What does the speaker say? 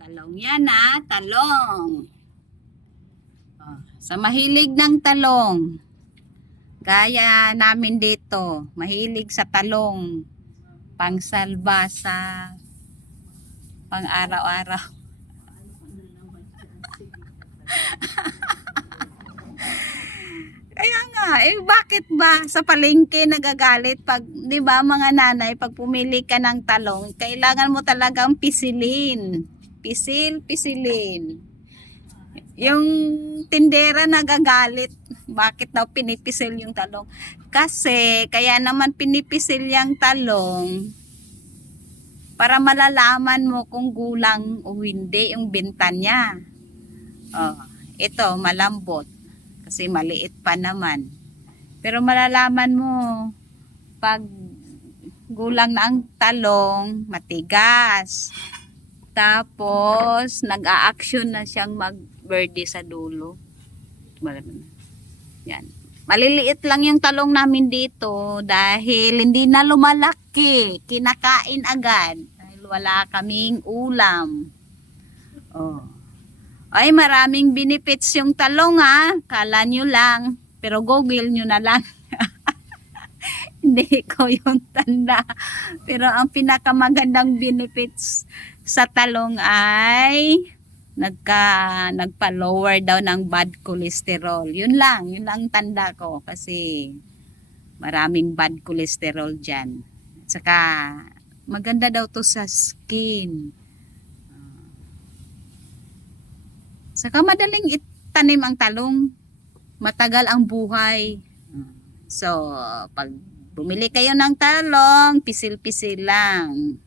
Talong yan talong. Sa mahilig ng talong, gaya namin dito, mahilig sa talong, pangsalba sa pang araw-araw. Kaya nga, bakit ba sa palengke nagagalit pag, 'di ba, mga nanay, pag pumili ka ng talong, kailangan mo talagang pisilin. Pisilin. Yung tindera nagagalit, bakit daw pinipisil yung talong? Kasi, kaya naman pinipisil yung talong, para malalaman mo kung gulang o hindi yung binta niya. Ito, malambot. Kasi maliit pa naman. Pero malalaman mo, pag gulang na ang talong, matigas. Tapos, nag-a-action na siyang mag-birthday sa dulo. Yan. Maliliit lang yung talong namin dito dahil hindi na lumalaki. Kinakain agad. Dahil wala kaming ulam. Ay, maraming benefits yung talong Kala nyo lang. Pero google nyo na lang. Hindi ko yung tanda. Pero ang pinakamagandang benefits sa talong ay nagpa-lower daw ng bad cholesterol. Yun lang tanda ko kasi maraming bad cholesterol dyan. Saka maganda daw to sa skin. Saka madaling itanim ang talong. Matagal ang buhay. So, pag bumili kayo ng talong, pisil-pisil lang.